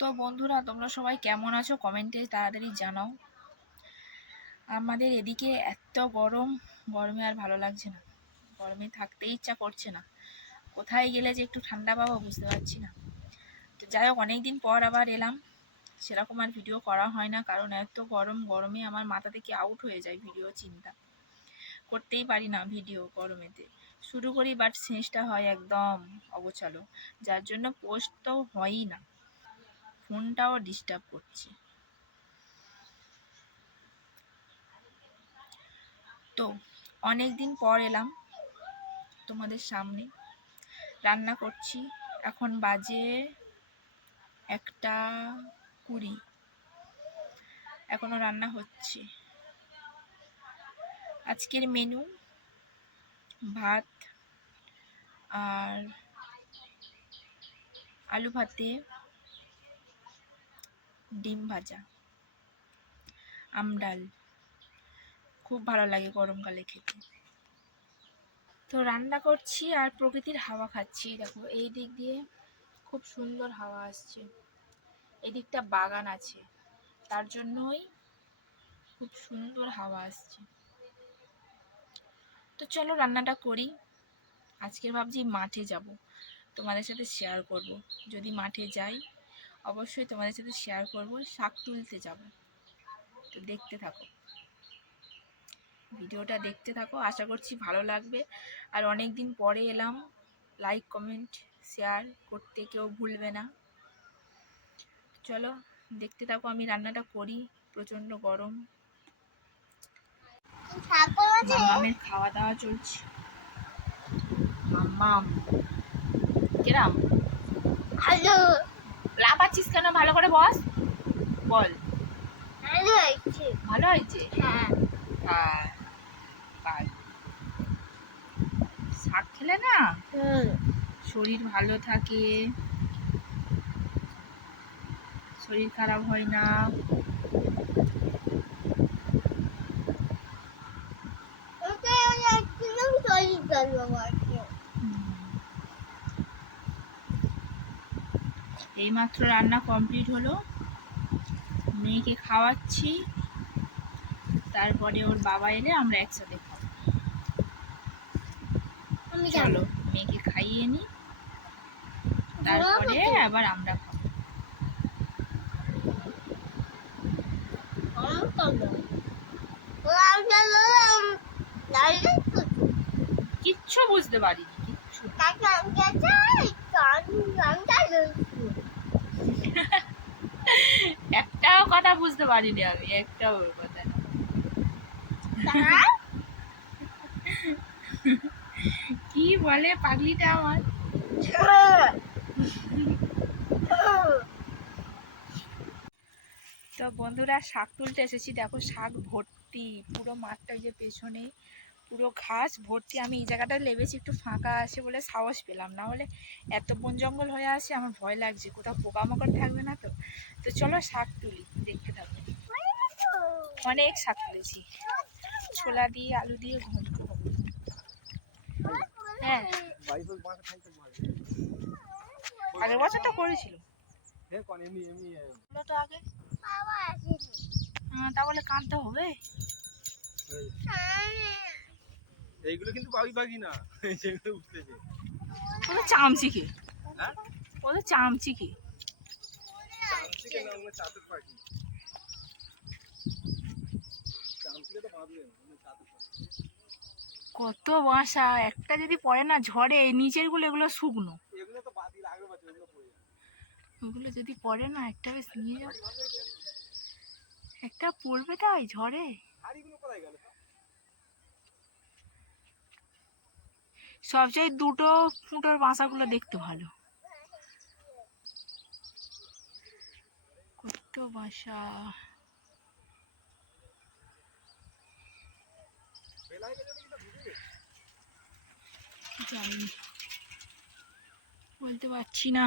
তো বন্ধুরা, তোমরা সবাই কেমন আছো কমেন্টে তাড়াতাড়ি জানাও। আমাদের এদিকে এত গরম, গরমে আর ভালো লাগছে না, গরমে থাকতেই ইচ্ছা করছে না। কোথায় গেলে যে একটু ঠান্ডা পাবো বুঝতে পারছি না। তো যাই হোক, অনেকদিন পর আবার এলাম। সেরকম আর ভিডিও করা হয় না, কারণ এত গরমে আমার মাথা থেকে আউট হয়ে যায় ভিডিও চিন্তা করতেই পারি না। ভিডিও গরমেতে শুরু করি, বাট শেষটা হয় একদম অগোছালো, যার জন্য পোস্ট তো হয়ই না, ফোনটাও ডিস্টার্ব করছে। তো অনেক দিন পর এলাম তোমাদের সামনে, রান্না করছি। এখন বাজে 1:20, এখনো রান্না হচ্ছে। আজকের মেনু ভাত আর আলু ভাতে, ডিম ভাজা, আমডাল। খুব ভালো লাগে গরমকালে খেতে। তো রান্না করছি আর প্রকৃতির হাওয়া খাচ্ছি। দেখো, এই দিক দিয়ে খুব সুন্দর হাওয়া আসছে, এদিকটা বাগান আছে, তার জন্যই খুব সুন্দর হাওয়া আসছে। তো চলো রান্নাটা করি। আজকের ভাবছি মাঠে যাব, তোমাদের সাথে শেয়ার করব। যদি মাঠে যাই অবশ্যই তোমাদের সাথে শেয়ার করব। শাক তুলতে যাব, তো দেখতে থাকো, ভিডিওটা দেখতে থাকো। আশা করছি ভালো লাগবে। আর অনেক দিন পরে এলাম, লাইক কমেন্ট শেয়ার করতে কেউ ভুলবে না। চলো দেখতে থাকো, আমি রান্নাটা করি। প্রচণ্ড গরম, মামামের খাওয়া দাওয়া চলছে। মাম্মাম কেরাম ভালো, লাফাচ্ছিস কেন? ভালো করে বস, বল। ভালো হয়েছে, ভালো হয়েছে। হ্যাঁ হ্যাঁ, শাক খেলে না শরীর ভালো থাকে, শরীর খারাপ হয় না। এইমাত্র রান্না কমপ্লিট হলো, মেয়েকে খাওয়াচ্ছি, তারপরে ওর বাবা এলে আমরা একসাথে খাবো। চলো মেয়েকে খাইয়ে নি, তারপরে আবার আমরা কিচ্ছু বুঝতে পারিনি, কিচ্ছু। একটাও কথা বুঝতে পারিনি আমি, একটাও কথা না। কি বলে পাগলিটা আমার। তো বন্ধুরা, শাক তুলতে এসেছি। দেখো শাক ভর্তি, পুরো মাঠটা ওই যে পেছনে পুরো ঘাস ভর্তি। আমি এই জায়গাটা লেবেছি, একটু ফাঁকা আছে বলে সাহস পেলাম, না হলে এত বন জঙ্গল হয়ে আছে, আমার ভয় লাগছে কোথাও পোকামাকড় থাকবে না তো। তো চলো শাক তুলি, দেখতে থাকো। অনেক শাক তুলেছি, ছোলা দিয়ে আলু দিয়ে ঘন্ট। হ্যাঁ, আগের বছর তো করেছিল তো আগে। তাহলে কাঁদতে হবে। এইগুলো কিন্তু পাখি পাখি না, সেগুলো উঠতেছে। ওদের চামচি কি? হ্যাঁ, ওদের চামচি কি? চামচি কেন? আমরা চাতক পাখি। চামচিকে তো বাঁধবে না, চাতক পাখি। কত বাসা, একটা যদি পড়ে না ঝড়ে, নিচের গুলো এগুলো শুকনো, এগুলো তো বাতিল আগের বছর এগুলো পড়ে যাবে। ওগুলো যদি পড়ে না, একটা বেশ নিয়ে যাও, একটা পড়বে তাই ঝড়ে। হাড়িগুলো কোথায় গেল? সবচেয়ে দুটো ফুটোর বাসাগুলো দেখতে ভালো। কত বাসা, জানি বলতে পারছি না।